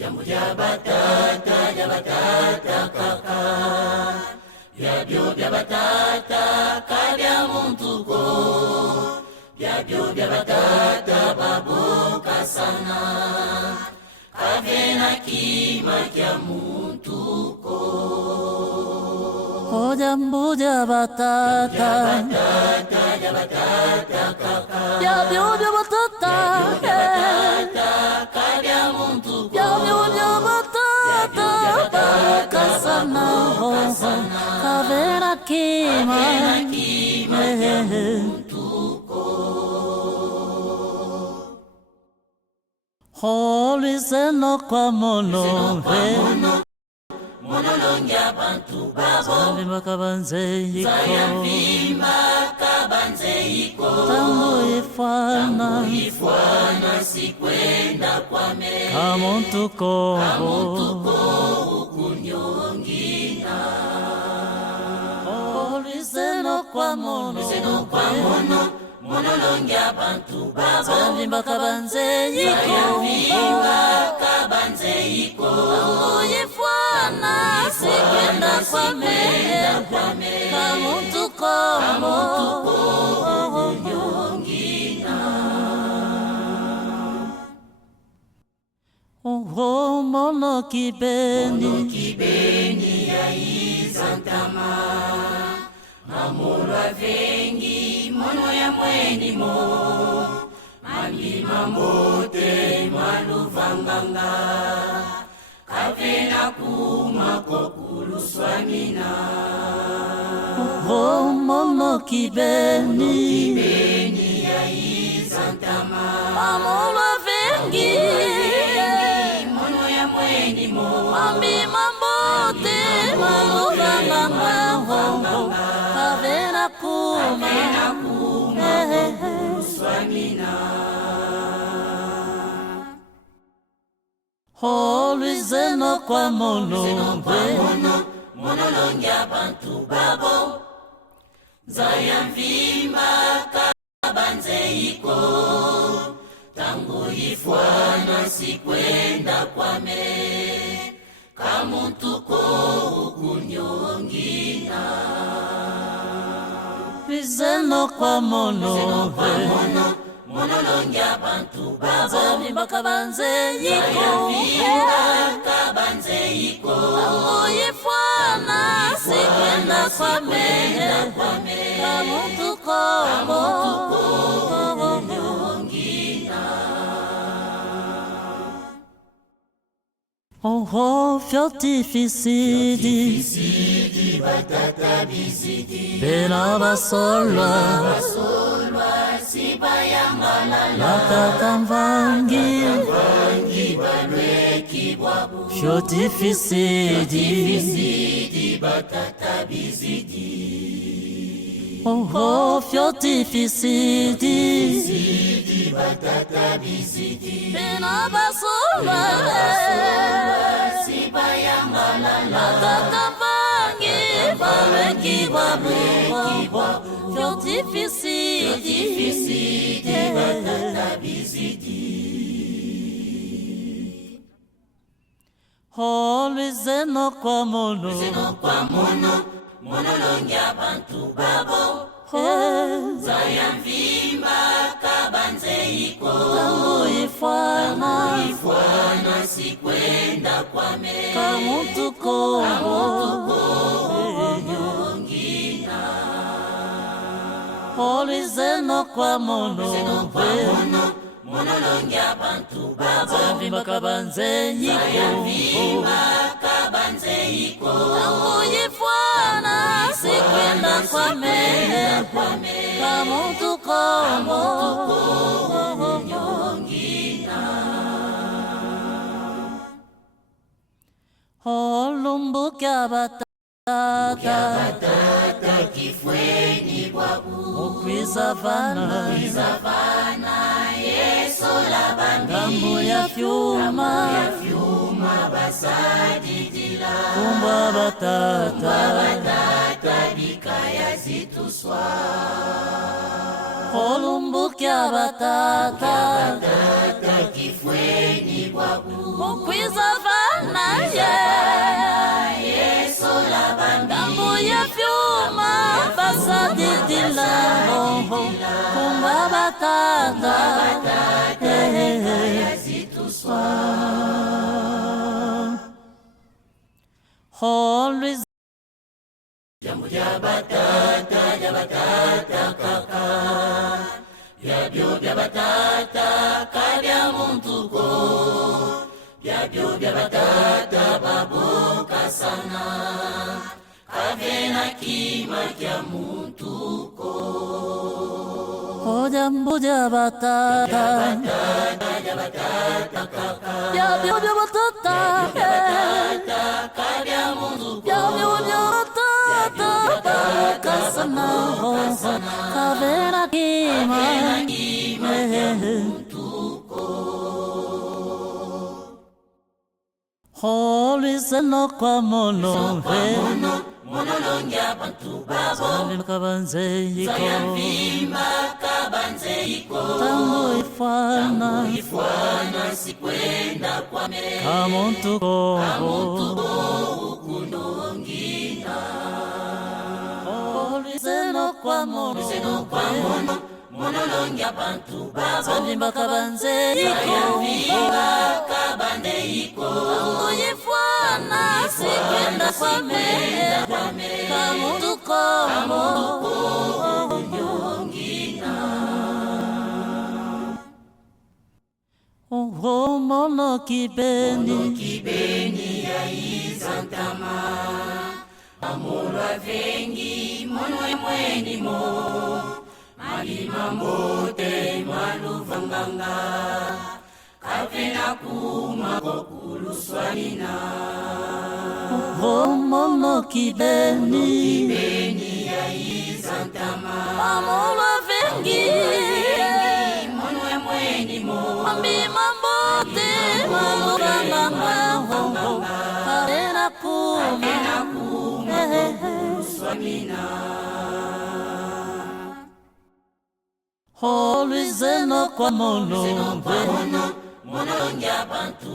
Jambo ja batata kaka, byabyo bya batata kabya muntuko, byabyo bya batata baboka sana, kavena kima kya muntuko. O jambo ja batata Kaka, byabyo bya batata kabya muntuko, byabyo bya batata baboka sana, kavena kima kya muntuko. Holy Zeno kwa mono Monolongia bantu babo, Zalima kabanze yiko Zayavimba kabanze yiko, Tangu ifwana sikwenda kwa me, Kamontuko ukunyongina. Holy Zeno kwa mono Monolongia bantu babo, Zalima kabanze yiko Zayavimba kabanze yiko, Tangu ifwana sikwenda kwa me, Kamontuko ukunyongina. Oh, mono Kibeni ya izantama, mamolwa vengi mono ya mweni mo, malima mbote maluvanganga, kavena kumako kuluswanina. Oh, mono Kibeni ya izantama, Mamula vengi mono ya mweni mo, Mami mambote maluvanganga, kavena kuma swanina. Holy Zeno kwa mono Monolongia bantu babo, Zayavimba kabanze yiko, tangu ifwana sikwenda kwa me, kamuntuko ukunyongina. Zeno kwa mono Monolongia bantu babo, Zalima kabanze yiko Zayavimba kabanze yiko, Tangu ifwana sikwenda kwa me, Kamontuko Oh, fiotificidi batata bizidi, Bena basolwa sibayangala Latata mvangi balwe kibwabu, Fiotificidi batata bizidi, Oh, fiotificidi batata bizidi, Bena basolwa sibayangala Latata mvangi balwe kibwabu Fiotificidi batata bizidi. Holy Zeno kwa mono Kwa monolongia bantu babo, Zayavimba kabanze yiko, Tangu ifwana sikwenda kwa me, Kamontuko ukunyongina. Holy Zeno kwa mono Monolongia bantu babo, Zalima kabanze yiko Zayavimba kabanze yiko, Tangu ifwana sikwenda kwa me, Kamontuko Holumbu kya batata kifweni bwabu, Okwizavana Yeso la bambi, Gambo ya fyuma basadidila, Kumbwa batata bikaya zituswa. Holumbu kya batata Kifweni bwabu, mukwiza vana ye yeso la bambi dambu ya fyuma basadidila kumba batata yazituswa Holy jambo jabatata kaka byabyo byabatata kabya muntuko byabyo byabatata baboka sana kavena kima kya muntuko jambo jabatata kaka byabyo byabatata kabya muntuko byabyo byabatata bakasana kavera kima Holy seno kwa mono monolongia bantu babo kabanze yiko vimba kabanze iko tango ifana sikwenda kwa mere kamuntu ko kunongina Holy seno kwa mono monolongia bantu babo vimba kabanze yiko vimba kabande iko tango ifana sikwenda kwa mere kamuntu ko Oh, mono kibeni ya izantama amolo avengi mono emweni mo malima mbote maluvanganga kavena kuma kokuluswanina Oh, mono kibeni ya izantama amolo avengi mono emweni mo Ambi mambote maluvanganga kavena kuma swanina Holy zeno kwa mono monolongia bantu